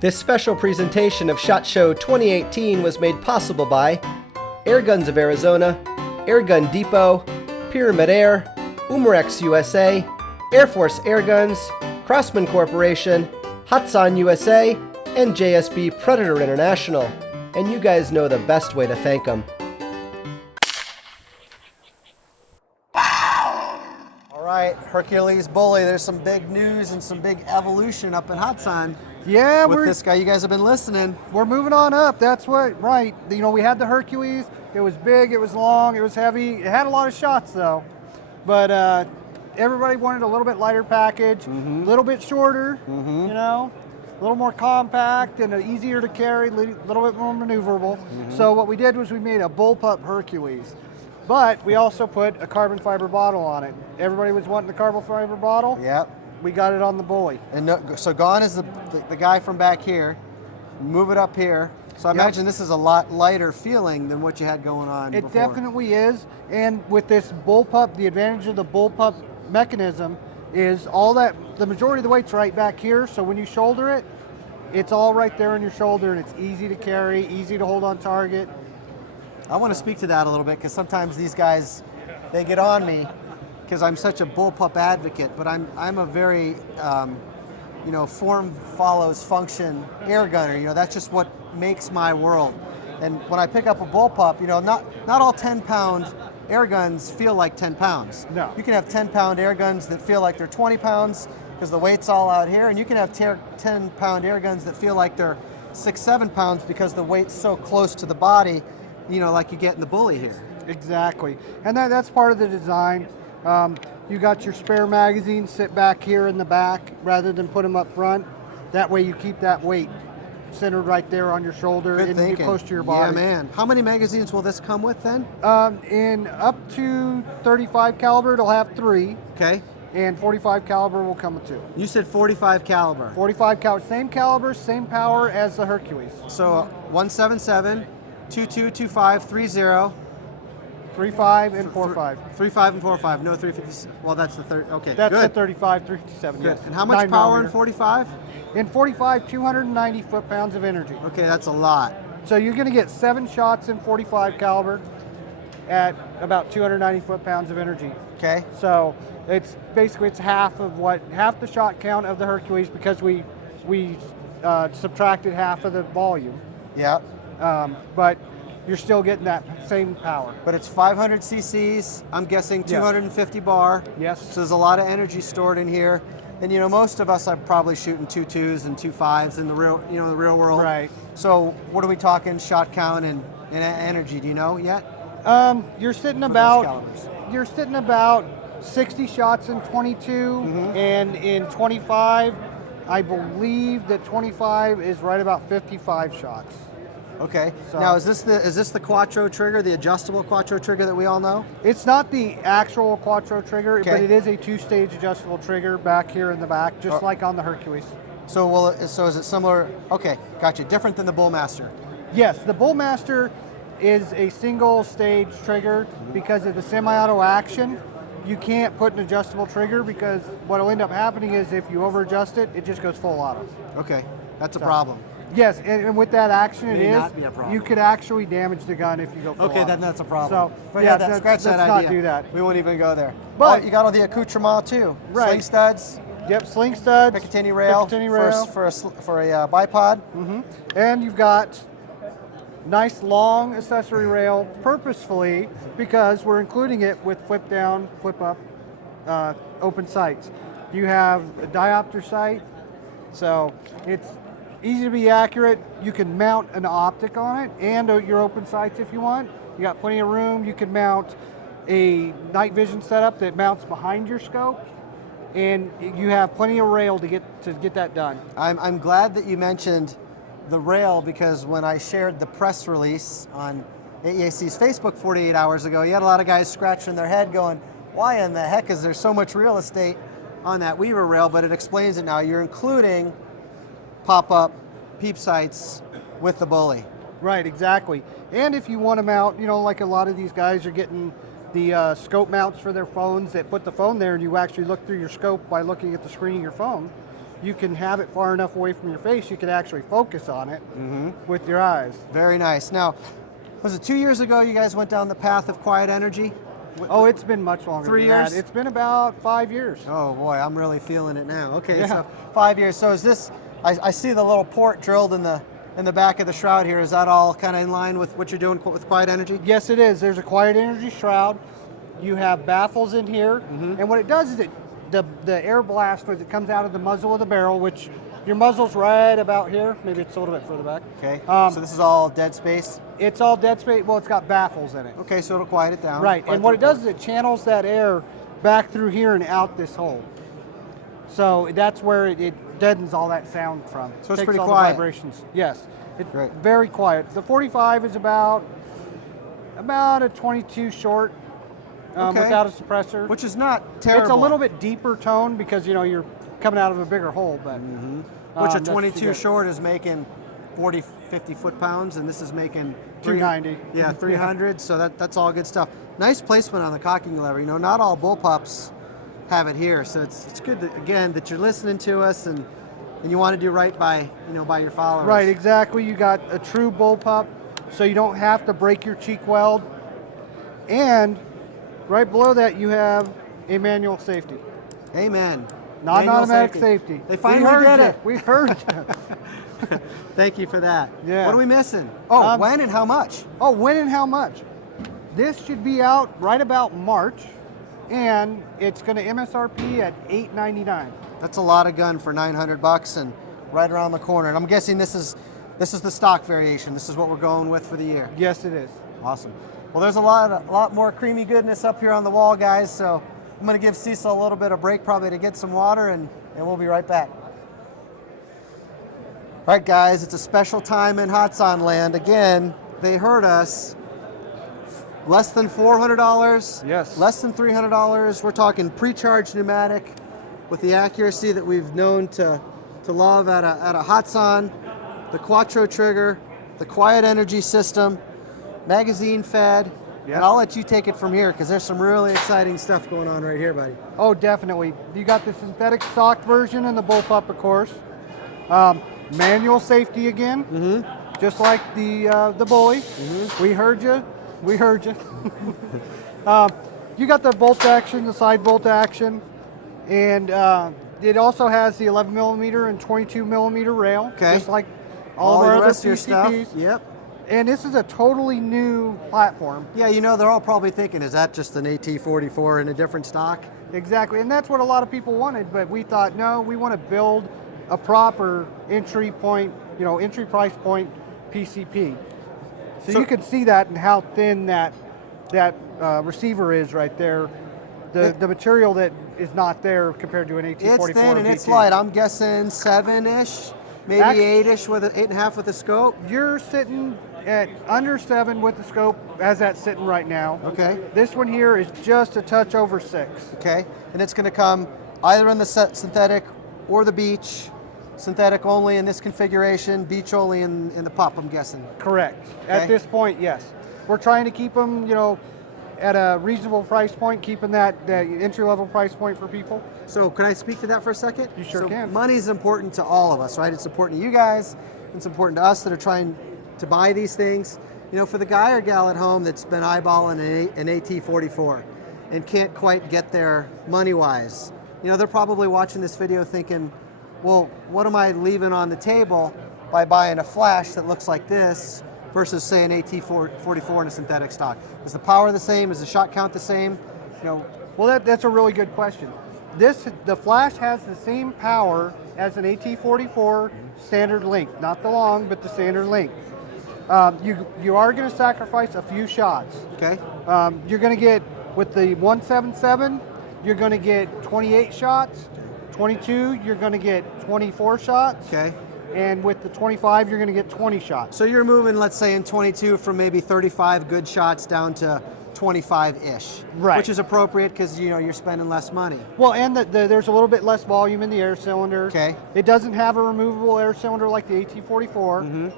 This special presentation of SHOT Show 2018 was made possible by Airguns of Arizona, Airgun Depot, Pyramid Air, Umarex USA, Air Force Airguns, Crossman Corporation, Hatsan USA, and JSB Predator International. And you guys know the best way to thank them. All right, Hercules Bully, there's some big news and some big evolution up in Hatsan. Yeah, with this guy. You guys have been listening. We're moving on up. That's what, right. You know, we had the Hercules. It was big, it was long, it was heavy. It had a lot of shots though. But everybody wanted a little bit lighter package, a little bit shorter, you know, a little more compact and easier to carry, a little bit more maneuverable. So what we did was we made a Bullpup Hercules. But we also put a carbon fiber bottle on it. Everybody was wanting the carbon fiber bottle. Yep. We got it on the Bully. And so gone is the guy from back here. Move it up here. So I imagine this is a lot lighter feeling than what you had going on before. It definitely is. And with this Bullpup, the advantage of the Bullpup mechanism is the majority of the weight's right back here. So when you shoulder it, it's all right there on your shoulder and it's easy to carry, easy to hold on target. I want to speak to that a little bit because sometimes these guys, they get on me because I'm such a bullpup advocate, but I'm a very, you know, form follows function air gunner. You know, that's just what makes my world. And when I pick up a bullpup, you know, not all 10-pound air guns feel like 10 pounds. No. You can have 10-pound air guns that feel like they're 20 pounds because the weight's all out here, and you can have 10-pound air guns that feel like they're 6-7 pounds because the weight's so close to the body, you know, like you get in the Bully here. Exactly. And that's part of the design. You got your spare magazines sit back here in the back rather than put them up front. That way you keep that weight centered right there on your shoulder and close to your body. Yeah, man. How many magazines will this come with then? In up to 35 caliber, it'll have 3. Okay. And 45 caliber will come with 2. You said 45 caliber. 45 caliber, same power as the Hercules. So 177, 222530. 35 and 45. 35 and 45. No 350. Well, that's the third. Okay, that's good. the 35, 357. Good. Yes. And how much power in 45? In 45, 290 foot-pounds of energy. Okay, that's a lot. So you're going to get 7 shots in 45 caliber at about 290 foot-pounds of energy. Okay. So it's basically half the shot count of the Hercules because we subtracted half of the volume. Yeah. But you're still getting that same power. But it's 500 cc's. I'm guessing 250 bar. Yes. So there's a lot of energy stored in here. And you know, most of us are probably shooting 2.2s and 2.5s in the real world. Right. So what are we talking shot count and energy? Do you know yet? You're sitting about 60 shots in 22 and in 25, I believe that 25 is right about 55 shots. Okay. So, now is this the Quatro trigger, the adjustable Quatro trigger that we all know? It's not the actual Quatro trigger, okay, but it is a 2-stage adjustable trigger back here in the back, just like on the Hercules. So is it similar? Okay, gotcha. Different than the Bullmaster. Yes, the Bullmaster is a single stage trigger because of the semi-auto action. You can't put an adjustable trigger because what will end up happening is if you over adjust it, it just goes full auto. Okay, that's a problem. Yes, and with that action, not be a problem. you could actually damage the gun if you go full Okay, auto. then that's a problem. So yeah, scratch that idea. Let's not do that. We won't even go there. But you got all the accoutrement too. Right. Sling studs. Yep, sling studs. Picatinny rail. For a bipod. And you've got nice long accessory rail purposefully because we're including it with flip down, flip up, open sights. You have a diopter sight, so it's easy to be accurate. You can mount an optic on it and your open sights if you want. You got plenty of room. You can mount a night vision setup that mounts behind your scope, and you have plenty of rail to get that done. I'm glad that you mentioned the rail because when I shared the press release on AEAC's Facebook 48 hours ago, you had a lot of guys scratching their head going, why in the heck is there so much real estate on that Weaver rail? But it explains it now. You're including pop-up peep sights with the Bully. Right, exactly. And if you want to mount, you know, like a lot of these guys are getting the scope mounts for their phones that put the phone there and you actually look through your scope by looking at the screen of your phone. you can have it far enough away from your face you can actually focus on it with your eyes. Very nice. Now, was it 2 years ago you guys went down the path of quiet energy? Oh, it's been much longer 3 than years? that. It's been about 5 years. Oh boy, I'm really feeling it now. Okay, Yeah. so 5 years. So is this, I see the little port drilled in the back of the shroud here. Is that all kind of in line with what you're doing with quiet energy? Yes, it is. There's a quiet energy shroud. You have baffles in here, and what it does is the air blast as it comes out of the muzzle of the barrel, which your muzzle's right about here. Maybe it's a little bit further back. Okay, so this is all dead space? It's all dead space. Well, it's got baffles in it. Okay, so it'll quiet it down. Right, Quiet and what the it does is it channels that air back through here and out this hole. So that's where it deadens all that sound from. So it's Takes pretty all quiet. The vibrations. Yes, it's Great. very quiet. The 45 is about a 22 short Okay. without a suppressor. Which is not terrible. It's a little bit deeper tone because you're coming out of a bigger hole, but Which a that's 22 good. short is making 40, 50 foot-pounds, and this is making 290. Yeah, 300. So that's all good stuff. Nice placement on the cocking lever. Not all bullpups have it here, so it's good that, again, that you're listening to us and you want to do right by by your followers. Right, exactly. You got a true bullpup, so you don't have to break your cheek weld, and right below that you have a manual safety. Amen. Not an Manual automatic safety. They finally we heard did you. it. We heard you. Thank you for that. Yeah. What are we missing? Oh, when and how much? Oh, when and how much? This should be out right about March, and it's going to MSRP at $899. That's a lot of gun for $900 and right around the corner. And I'm guessing this is the stock variation. This is what we're going with for the year. Yes, it is. Awesome. Well, there's a lot more creamy goodness up here on the wall, guys. So I'm going to give Cecil a little bit of break, probably to get some water, and we'll be right back. All right, guys, it's a special time in Hatsan land. Again, they heard us. Less than $400. Yes. Less than $300. We're talking pre-charged pneumatic with the accuracy that we've known to love at a Hatsan, the Quatro trigger, the quiet energy system, magazine fed. Yep. And I'll let you take it from here because there's some really exciting stuff going on right here, buddy. Oh, definitely. You got the synthetic stock version and the Bullpup, of course. Manual safety again, just like the Bully. We heard you. We heard you. You got the bolt action, the side bolt action, and it also has the 11 millimeter and 22 millimeter rail, Okay. just like all of our the other rest of your stuff. PCPs. Yep. And this is a totally new platform. Yeah, they're all probably thinking, is that just an AT-44 in a different stock? Exactly, and that's what a lot of people wanted, but we thought, no, we want to build a proper entry price point PCP. So you can see that and how thin that receiver is right there. The material that is not there compared to an AT-44. It's thin and it's GT. light. I'm guessing 7-ish, maybe 8-ish with 8.5 with the scope. You're sitting at under 7 with the scope as that's sitting right now. Okay. This one here is just a touch over 6. Okay, and it's going to come either in the synthetic or the beach. Synthetic only in this configuration, beach only in the pup, I'm guessing. Correct. Okay. At this point, yes. We're trying to keep them, at a reasonable price point, keeping that entry-level price point for people. So can I speak to that for a second? You sure can. Money's important to all of us, right? It's important to you guys. It's important to us that are trying to buy these things. For the guy or gal at home that's been eyeballing an AT-44 and can't quite get there money-wise, they're probably watching this video thinking, well, what am I leaving on the table by buying a flash that looks like this versus, say, an AT-44 in a synthetic stock? Is the power the same? Is the shot count the same? Well, that's a really good question. The flash has the same power as an AT-44 standard length, not the long, but the standard length. You are going to sacrifice a few shots. Okay. You're going to get, with the 177, you're going to get 28 shots. 22, you're going to get 24 shots. Okay. And with the 25, you're going to get 20 shots. So you're moving, let's say, in 22 from maybe 35 good shots down to 25-ish. Right. Which is appropriate because, you're spending less money. Well, and there's a little bit less volume in the air cylinder. Okay. It doesn't have a removable air cylinder like the AT-44.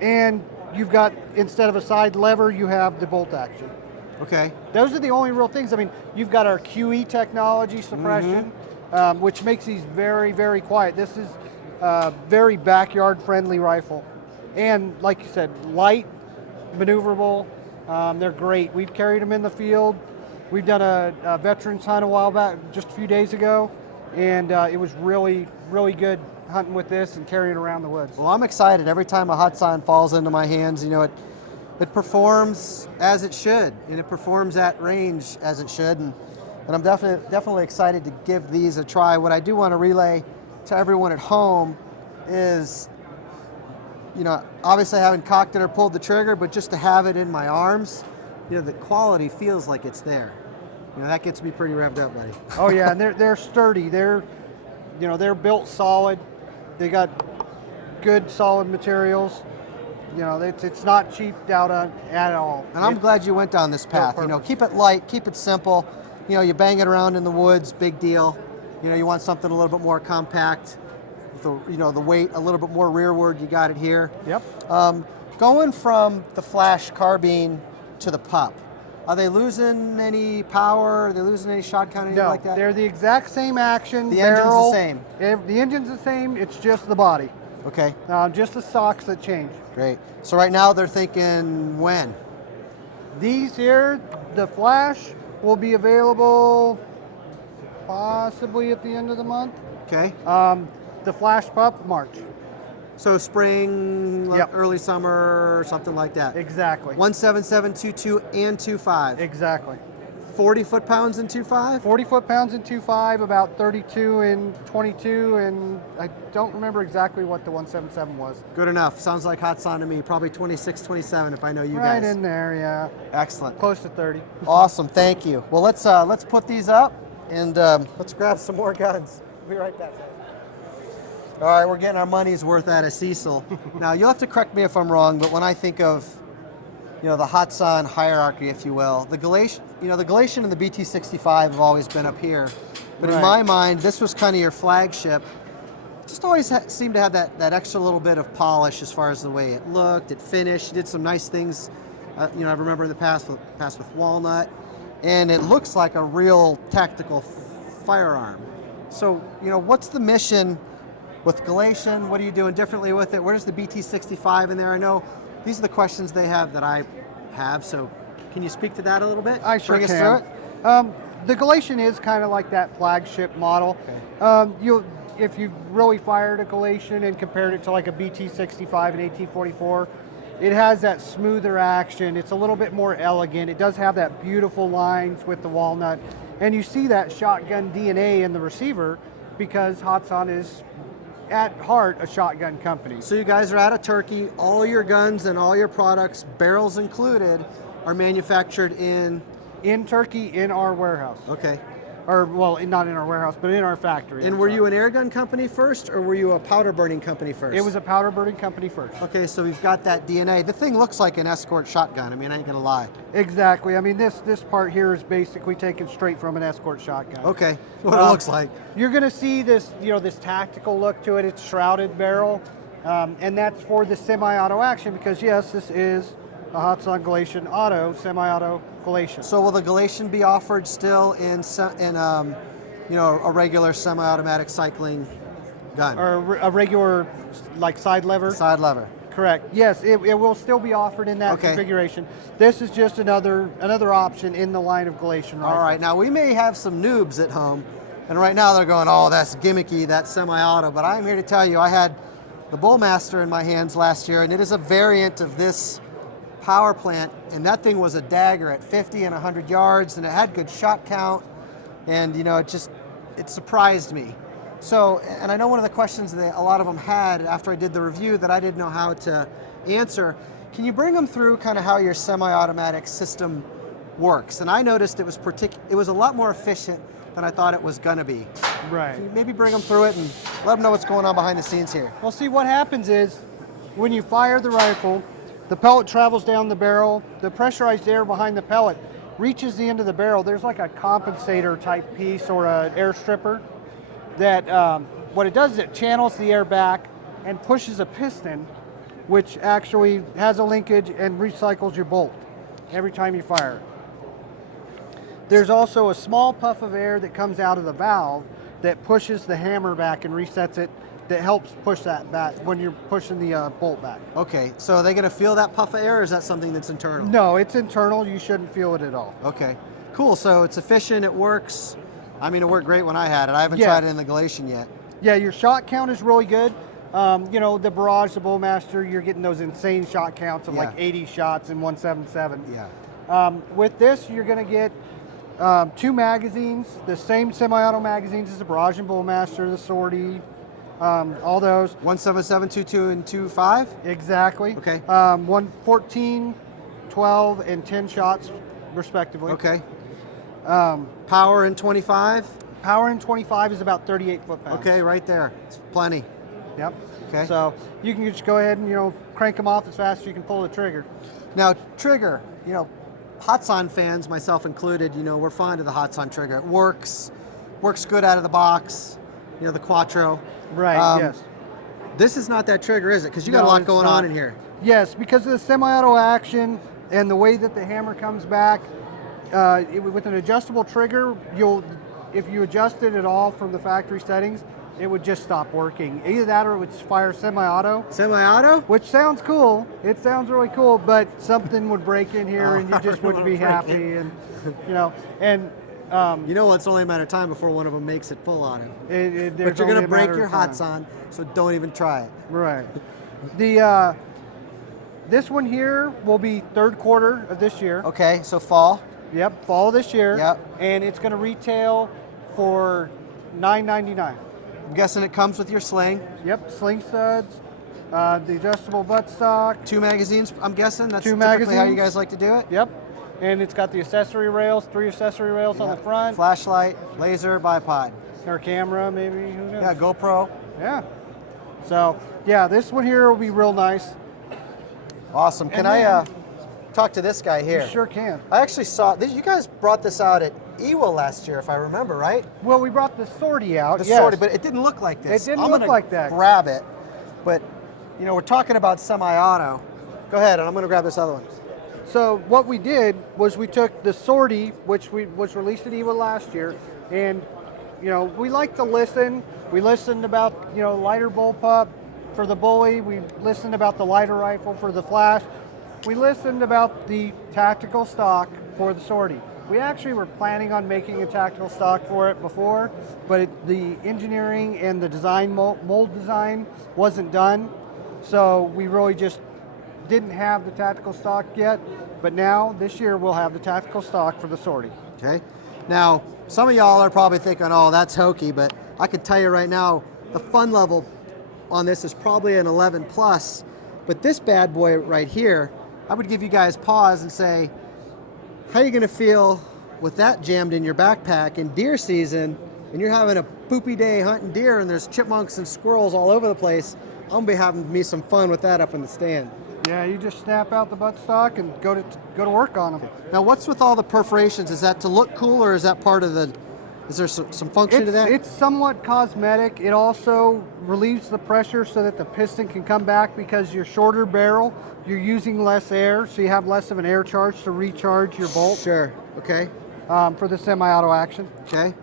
And you've got, instead of a side lever, you have the bolt action. Okay. Those are the only real things. I mean, you've got our QE technology suppression. which makes these very, very quiet. This is a very backyard-friendly rifle. And like you said, light, maneuverable. They're great. We've carried them in the field. We've done a veterans hunt a while back, just a few days ago, and it was really, really good hunting with this and carrying it around the woods. Well, I'm excited. Every time a Hatsan falls into my hands, you know, it performs as it should, and it performs at range as it should, and I'm definitely excited to give these a try. What I do want to relay to everyone at home is, you know, obviously I haven't cocked it or pulled the trigger, but just to have it in my arms, you know, the quality feels like it's there. You know, that gets me pretty revved up, buddy. Oh yeah, and they're sturdy. They're built solid. They got good solid materials. You know, it's not cheaped out on at all. And I'm glad you went down this path. You know, keep it light, keep it simple. You know, you bang it around in the woods, big deal. You know, you want something a little bit more compact. With the, you know, the weight a little bit more rearward. You got it here. Yep. Going from the flash carbine to the pup, are they losing any power? Are they losing any shot count, anything like that? They're the exact same action. The barrel, engine's the same. The engine's the same. It's just the body. Okay. Just the socks that change. Great. So right now they're thinking when? These here, the flash, will be available possibly at the end of the month. Okay. The flash pup, March. So spring, like Yep. early summer, something like that. Exactly. 177, 22, and 25. Exactly. 40 foot-pounds and 2.5? 40 foot-pounds in 2.5, about 32 in 22, and I don't remember exactly what the 177 was. Good enough. Sounds like Hatsan to me. Probably 26, 27 if I know you Right guys. in there, yeah. Excellent. Close to 30. Awesome. Thank you. Well, let's put these up and let's grab some more guns. We'll be right back. All right, we're getting our money's worth out of Cecil. Now, you'll have to correct me if I'm wrong, but when I think of, you know, the Hatsan hierarchy, if you will, the Galatian and the BT65 have always been up here. But in my mind, this was kind of your flagship. Just always seemed to have that extra little bit of polish as far as the way it looked, it finished. You did some nice things, you know, I remember in the past with walnut. And it looks like a real tactical firearm. So, you know, what's the mission with Galatian? What are you doing differently with it? Where's the BT65 in there? I know these are the questions they have that I have, so can you speak to that a little bit? I sure Bring us can. through it? The Galatian is kind of like that flagship model. Okay. If you really fired a Galatian and compared it to like a BT65 and AT44, it has that smoother action. It's a little bit more elegant. It does have that beautiful lines with the walnut. And you see that shotgun DNA in the receiver because Hatsan is at heart a shotgun company. So you guys are out of Turkey. All your guns and all your products, barrels included, are manufactured in Turkey in our warehouse. Okay. Or, well, not in our warehouse, but in our factory. And were you an airgun company first, or were you a powder burning company first? It was a powder burning company first. Okay, so we've got that DNA. The thing looks like an escort shotgun. I mean, I ain't gonna lie. Exactly. I mean, this part here is basically taken straight from an escort shotgun. Okay, what it looks like. You're going to see this, you know, this tactical look to it. It's shrouded barrel, and that's for the semi-auto action because yes, this is a Hatsan Galatian auto, semi-auto Galatian. So will the Galatian be offered still in you know, a regular semi-automatic cycling gun? Or a regular, like side lever? Side lever. Correct. Yes, it will still be offered in that configuration. This is just another option in the line of Galatian rifles. All right, now we may have some noobs at home, and right now they're going, oh, that's gimmicky, that's semi-auto, but I'm here to tell you, I had the Bullmaster in my hands last year, and it is a variant of this power plant, and that thing was a dagger at 50 and 100 yards, and it had good shot count, and you know, it surprised me. So, and I know one of the questions that a lot of them had after I did the review that I didn't know how to answer. Can you bring them through kind of how your semi-automatic system works? And I noticed it was a lot more efficient than I thought it was gonna be. Right. Can you maybe bring them through it and let them know what's going on behind the scenes here? Well, see, what happens is when you fire the rifle, the pellet travels down the barrel, the pressurized air behind the pellet reaches the end of the barrel. There's like a compensator type piece or an air stripper that what it does is it channels the air back and pushes a piston, which actually has a linkage and recycles your bolt every time you fire it. There's also a small puff of air that comes out of the valve that pushes the hammer back and resets it, that helps push that back when you're pushing the bolt back. Okay, so are they going to feel that puff of air, or is that something that's internal? No, it's internal. You shouldn't feel it at all. Okay, cool. So it's efficient, it works. I mean, it worked great when I had it. I haven't Yes. tried it in the Galatian yet. Yeah, your shot count is really good. You know, the Barrage, the Bullmaster, you're getting those insane shot counts of like 80 shots in 177. Yeah. With this, you're going to get 2 magazines, the same semi-auto magazines as the Barrage and Bullmaster, the Sortie, all those. 177, 22, and 25? Exactly. Okay. 14, 12, and 10 shots, respectively. Okay. Power in 25? Power in 25 is about 38 foot-pounds. Okay, right there. It's plenty. Yep. Okay. So you can just go ahead and, you know, crank them off as fast as you can pull the trigger. Now, trigger, you know, Hatsan fans, myself included, you know, we're fond of the Hatsan trigger. It works good out of the box, you know, the Quatro. Right, yes. This is not that trigger, is it? Because you got No, a lot it's going not. on in here. Yes, because of the semi-auto action and the way that the hammer comes back, with an adjustable trigger, if you adjust it at all from the factory settings, it would just stop working. Either that or it would fire semi-auto. Semi-auto? Which sounds cool. It sounds really cool, but something would break in here and you just wouldn't be happy. And you know, and you know, it's only a matter of time before one of them makes it full auto. but But you're going to break your Hatsan, so don't even try it. Right. This one here will be 3rd quarter of this year. Okay, so fall. Yep, fall of this year. Yep. And it's going to retail for $9.99. I'm guessing it comes with your sling. Yep, sling studs, the adjustable buttstock. 2 magazines, I'm guessing. That's 2 typically how you magazines. guys like to do it. Yep. And it's got the accessory rails, 3 accessory rails on the front. Flashlight, laser, bipod. Or camera, maybe. Who knows? Yeah, GoPro. Yeah. So, yeah, this one here will be real nice. Awesome. Can And I then- talk to this guy here? You sure can. I actually saw this. You guys brought this out at EWA last year, if I remember, right? Well, we brought the Sortie out. The yes. Sortie, but it didn't look like this. It didn't I'm look gonna like that. Grab it, but you know we're talking about semi-auto. Go ahead, and I'm going to grab this other one. So what we did was we took the Sortie, which was released at EWA last year, and you know we like to listen. We listened about lighter bullpup for the Bully. We listened about the lighter rifle for the Flash. We listened about the tactical stock for the Sortie. We actually were planning on making a tactical stock for it before, but the engineering and the design mold design wasn't done, so we really just didn't have the tactical stock yet. But now this year we'll have the tactical stock for the Sortie. Okay. Now some of y'all are probably thinking, "Oh, that's hokey," but I can tell you right now, the fun level on this is probably an 11 plus. But this bad boy right here, I would give you guys pause and say, how are you going to feel with that jammed in your backpack in deer season and you're having a poopy day hunting deer and there's chipmunks and squirrels all over the place? I'm going to be having me some fun with that up in the stand. Yeah, you just snap out the buttstock and go to work on them. Now, what's with all the perforations? Is that to look cool, or is that part of the, is there some function to that? It's somewhat cosmetic. It also relieves the pressure so that the piston can come back, because your shorter barrel, you're using less air, so you have less of an air charge to recharge your bolt. Sure. Okay. For the semi-auto action. Okay.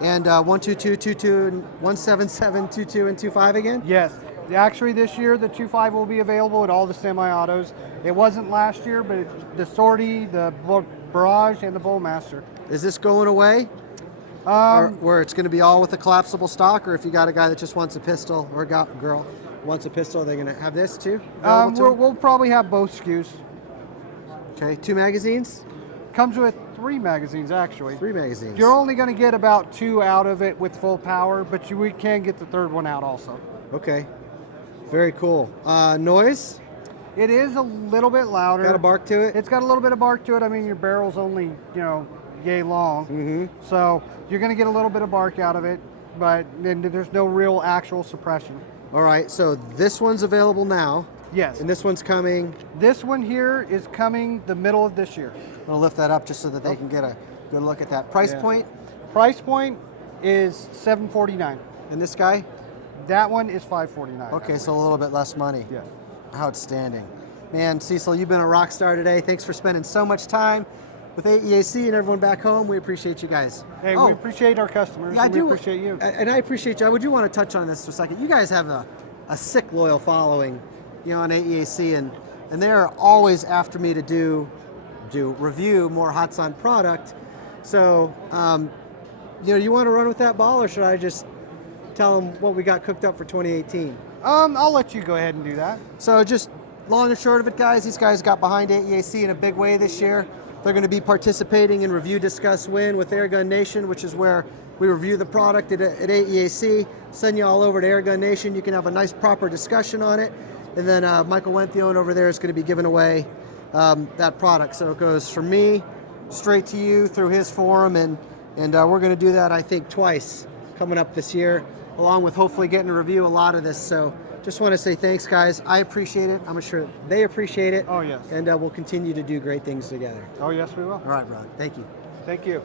And 122, 22, and 177, 22, and 25 again? Yes. Actually, this year the 2.5 will be available at all the semi-autos. It wasn't last year, but the Sortie, the Barrage, and the Bullmaster. Is this going away? Where it's going to be all with a collapsible stock, or if you got a guy that just wants a pistol, or a girl wants a pistol, they're going to have this too? We'll probably have both SKUs. Okay, 2 magazines? Comes with 3 magazines, actually. 3 magazines. You're only going to get about 2 out of it with full power, but we can get the 3rd one out also. Okay, very cool. Noise? It is a little bit louder. Got a bark to it? It's got a little bit of bark to it. I mean, your barrel's only, yay long. Mm-hmm. So you're going to get a little bit of bark out of it, but then there's no real actual suppression. All right, so this one's available now. Yes. And this one's coming. This one here is coming the middle of this year. I'm going to lift that up just so that they can get a good look at that. Price point? Price point is $749. And this guy? That one is $549. Okay, so a little bit less money. Yes. Outstanding. Man, Cecil, you've been a rock star today. Thanks for spending so much time. with AEAC and everyone back home. We appreciate you guys. Hey, Oh, we appreciate our customers. yeah, I and do We appreciate you. and I appreciate you. I do want to touch on this for a second. You guys have a sick loyal following, on AEAC, and they're always after me to do review more Hatsan product. So, you want to run with that ball, or should I just tell them what we got cooked up for 2018? I'll let you go ahead and do that. So just long and short of it, guys, these guys got behind AEAC in a big way this year. They're going to be participating in Review, Discuss, Win with Airgun Nation, which is where we review the product at AEAC, send you all over to Airgun Nation. You can have a nice proper discussion on it. And then Michael Wenthion over there is going to be giving away that product. So it goes from me straight to you through his forum, and we're going to do that, I think, twice coming up this year, along with hopefully getting to review a lot of this. So just want to say thanks, guys. I appreciate it. I'm sure they appreciate it. Oh, yes. And we'll continue to do great things together. Oh, yes, we will. All right, brother. Thank you. Thank you.